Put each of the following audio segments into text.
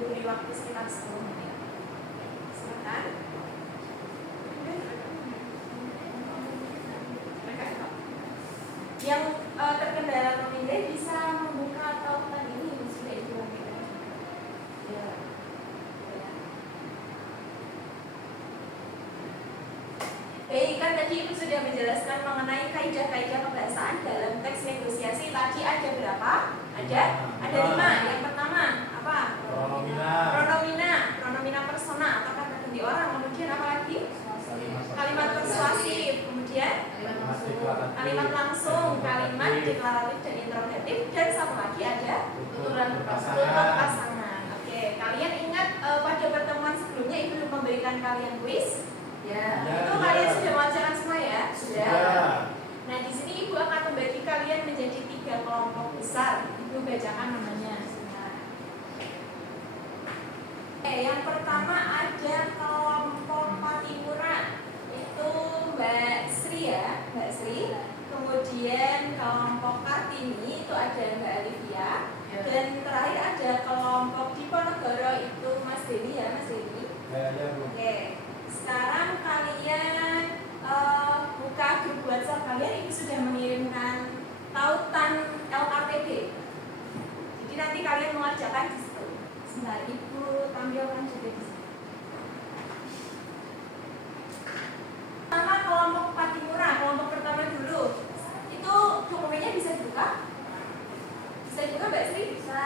diberi waktu sekitar 10 menit. Silakan. Yang terkendala memilih bisa membuka tautan ini sudah Ibu lakukan. Ya. Baik, kan tadi Ibu sudah menjelaskan mengenai kaidah-kaidah kebahasaan dalam teks negosiasi. Tadi ada berapa? Ada 5. Yang pertama apa? Pronomina persona atau kata ganti orang. Kemudian apa lagi? Kalimat persuasif. Kemudian kalimat langsung, kalimat deklaratif dan interrogatif, dan satu lagi ada tutur pasangan. Oke, kalian ingat pada pertemuan sebelumnya Ibu memberikan kalian kuis? Ya. Itu kalian sudah mengerjakan semua ya? Sudah. Nah, di sini Ibu akan membagi kalian menjadi 3 kelompok besar. Ibu bacakan namanya. Yang pertama ada kelompok Patimura. Itu Mbak Sri ya, Mbak Sri. Kemudian kelompok Kartini itu ada Mbak Olivia. Dan terakhir ada kelompok Diponegoro itu Mas Denny ya, Mas Denny. Oke. Sekarang kalian buka grup WhatsApp kalian. Ibu sudah mengirimkan tautan LKPD. Jadi nanti kalian mengerjakan di situ. Sebentar, Ibu tampilkan juga di sini. Pertama kelompok Patimura, kelompok pertama dulu. Itu dokumennya bisa dibuka? Bisa dibuka Mbak Sri? Bisa.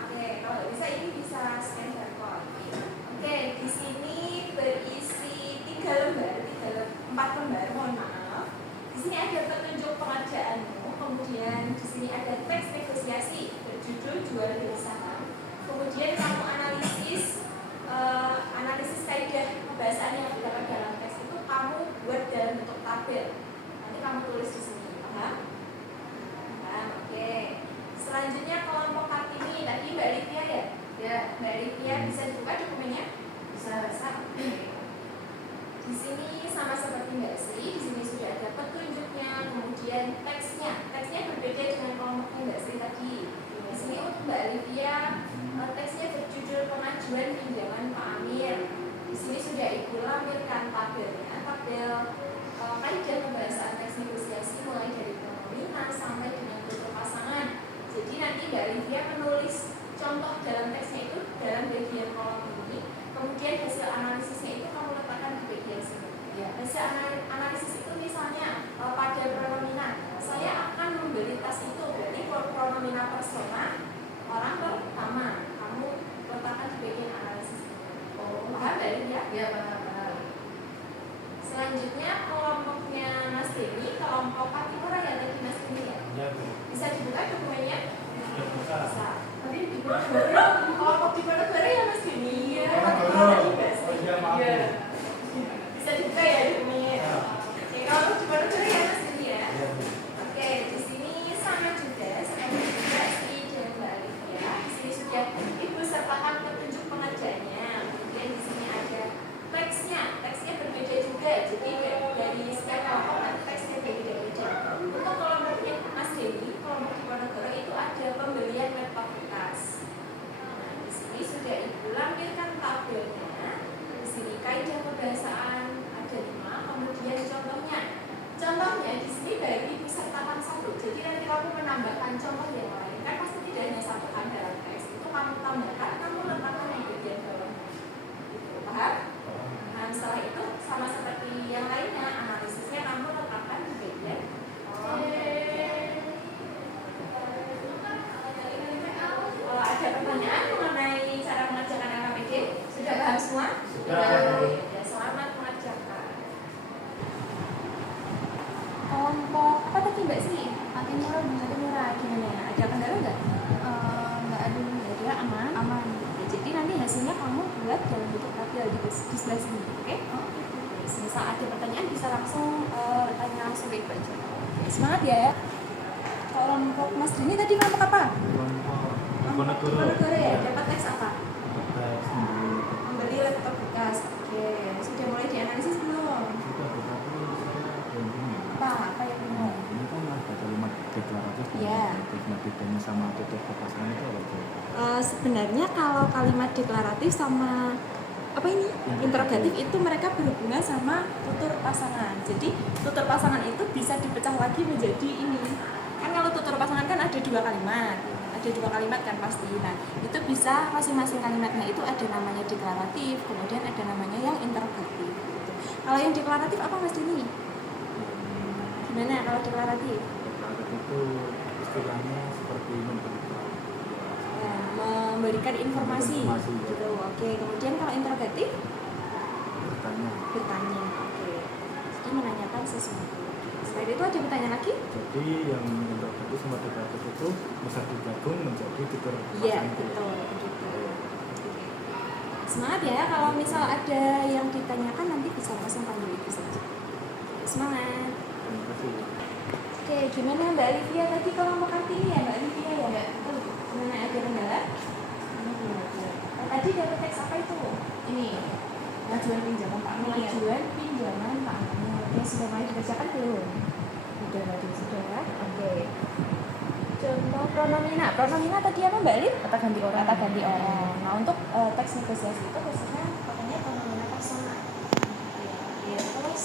Oke, kalau bisa ini bisa scan barcode. Oke, di sini berisi 4 lembar, mohon maaf. Di sini ada petunjuk pengerjaanmu, kemudian di sini ada teks negosiasi berjudul jual beli saham. Kemudian kamu analisis kaidah kebahasaan yang terdapat dalam teks itu kamu buat dalam bentuk tabel. Nanti kamu tulis di sini, paham? Oke. Selanjutnya kelompok Kartini, tadi Mbak Livia ya? Ya, Mbak Livia bisa dibuka dokumennya? Bisa. Oke. Di sini sama seperti Mbak Sri, di sini sudah ada petunjuknya, kemudian teksnya. Teksnya berbeda dengan kelompoknya Mbak Sri tadi. Di sini untuk Mbak Olivia, teksnya berjudul pengajuan pinjaman Pak Amir. Di sini sudah Ibu lampirkan tabelnya, tabel kaidah pembahasan teks negosiasi mulai dari pronomina sampai dengan tutur pasangan. Jadi nanti Mbak Olivia menulis contoh dalam teksnya itu dalam bagian kolom ini. Kemudian hasil analisisnya itu kamu letakkan di bagian sini. Ya. Hasil analisis itu misalnya pada pronomina, saya akan membeli tas itu, berarti pronomina persona orang pertama. Kamu letakkan di bagian analisis. Oh, paham dari ya? Ya, paham. Selanjutnya kelompoknya Mas Denny, kelompok Patimura ya tadi Mas Denny ya? Ya, Bu. Bisa dibuka dokumennya? Bisa. Tapi dibuka kelompok Diponegoro ya Mas Denny ya? Ya. Bisa dibuka ya dokumennya. Oke, kalau Diponegoro ya Mas Denny ya? Oke, di sini sama juga Sri dan Mbak Olivia. Di sini sudah Ibu sertakan petunjuk pengerjaannya. Kemudian di sini ada teksnya. Teksnya berbeda juga. Jadi dari setiap kelompok nanti teksnya berbeda-beda. Untuk kelompoknya Mas Denny, kelompok Diponegoro itu ada pembelian laptop bekas. Nah, di sini sudah Ibu lampirkan tabelnya. Di sini kaidah pembahasaan ada 5. Kemudian contohnya. Contohnya di sini dari Ibu sertakan 1. Jadi nanti kamu menambahkan contoh yang lain. Kan pasti tidak hanya satu kan dalam teks. Itu kamu tambahkan, kamu letakkan di bagian bawah. Gitu, paham? Nah, setelah itu sama seperti yang lainnya, analisisnya kamu letakkan di bagian ada pertanyaan mengenai cara mengerjakan LKPD? Sudah paham semua? Sudah. Ya, selamat mengerjakan. Kelompok apa tadi Mbak Sri? Patimura gimana ya? Ada kendala nggak? Nggak ada, ya aman. Ya, jadi nanti hasilnya kamu buat dalam bentuk tabel di sebelah sini, oke? Misal ada pertanyaan bisa langsung tanya langsung ke Ibu aja. Semangat ya. Kelompok Mas Denny tadi kelompok apa? Diponegoro ya. Dapat teks apa? Membeli laptop bekas. Oke. Sudah mulai dianalisis belum? Apa yang bingung? Ini kan ada kalimat deklaratif. Ya. bedanya sama tutur berpasangan itu apa tuh? Sebenarnya kalau kalimat deklaratif sama interrogatif itu mereka berhubungan sama tutur pasangan. Jadi tutur pasangan itu bisa dipecah lagi menjadi ini. Kan kalau tutur pasangan kan ada dua kalimat kan pasti. Nah itu bisa masing-masing kalimatnya itu ada namanya deklaratif, kemudian ada namanya yang interrogatif. Gitu. Kalau yang deklaratif apa Mas Dini? Gimana kalau deklaratif? Deklaratif itu istilahnya seperti memberikan informasi. Gitu. Oke. Kemudian kalau interrogatif? Bertanya. Oke. Jadi menanyakan sesuatu. Selain itu ada pertanyaan lagi? Jadi yang interrogatif sama deklaratif itu bisa digabung menjadi tutur pasangan. Iya, betul. Begitu. Semangat ya. Kalau misal ada yang ditanyakan nanti bisa langsung panggil itu saja. Semangat. Terima kasih. Oke, gimana Mbak Olivia tadi kelompok Kartini ya Mbak Olivia ya? Betul. Gimana ada kendala? Tadi dapat teks apa itu? Ini pengajuan pinjaman Pak Amil. Pengajuan pinjaman Pak Amil. Oke, sudah mulai dikerjakan belum? Sudah. Oke. Contoh pronomina. Pronomina tadi apa Mbak Lid? Kata ganti orang. Nah untuk teks negosiasi itu biasanya pakainya pronomina personal. Oke. Terus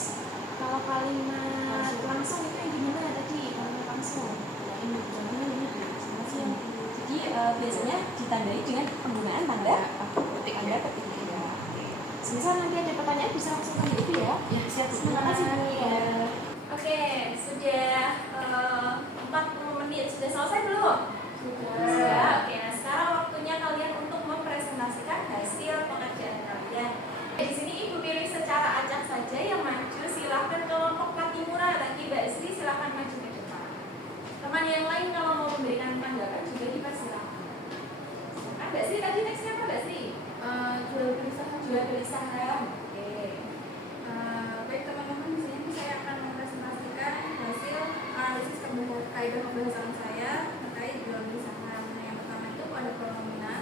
kalau kalimat langsung itu yang gimana tadi? Kalimat langsung. Ini jadi biasanya ditandai dengan penggunaan tanda petik. Semisal nanti ada pertanyaan bisa langsung tanya itu ya. Ya, siap. Terima kasih ya. Oke, sudah 40 menit. Sudah selesai belum? Sudah. Oke, nah sekarang waktunya kalian untuk mempresentasikan hasil pekerjaan kalian. Di sini Ibu pilih secara acak saja yang maju. Silahkan kelompok Patimura. Lagi Mbak Sri silahkan maju ke depan. Teman yang lain kalau mau memberikan tanggapan juga dipersilakan. Mbak Sri tadi teksnya apa Mbak Sri? Jual beli saham. Oke. Baik teman-teman, di sini saya akan mempresentasikan hasil analisis kaidah pembahasan saya terkait jual beli saham. Yang pertama itu ada pronomina.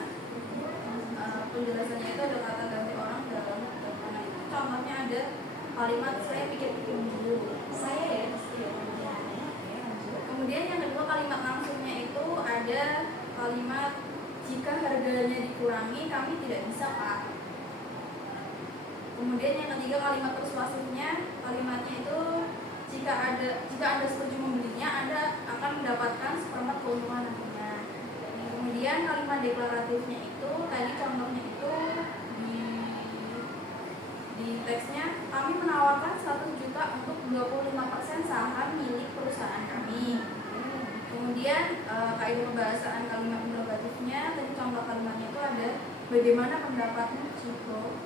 Penjelasannya itu ada kata ganti orang dalam mana itu. Contohnya ada kalimat saya pikir-pikir dulu. Saya ya. Kemudian yang kedua kalimat langsungnya itu ada kalimat jika harganya dikurangi kami tidak bisa Pak. Kemudian yang ketiga kalimat persuasifnya, kalimatnya itu jika Anda setuju membelinya, Anda akan mendapatkan seperempat keuntungan nantinya. Kemudian kalimat deklaratifnya itu tadi contohnya itu di teksnya kami menawarkan 100 juta untuk 25% saham milik perusahaan kami. Kemudian kaidah pembahasan kalimat interrogatifnya tadi contoh kalimatnya itu ada bagaimana pendapatmu Ciko.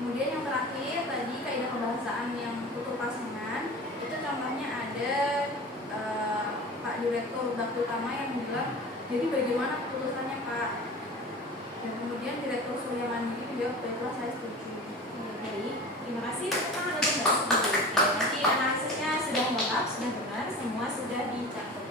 Kemudian yang terakhir tadi kaidah pembahasan yang tutur pasangan itu contohnya ada Pak Direktur Bakti Utama yang bilang jadi bagaimana keputusannya Pak, dan kemudian Direktur Surya Mandiri menjawab baiklah saya setuju. Baik, terima kasih. Kita ada Mbak Sri. Nanti analisisnya sudah lengkap, sudah benar, semua sudah dicatat.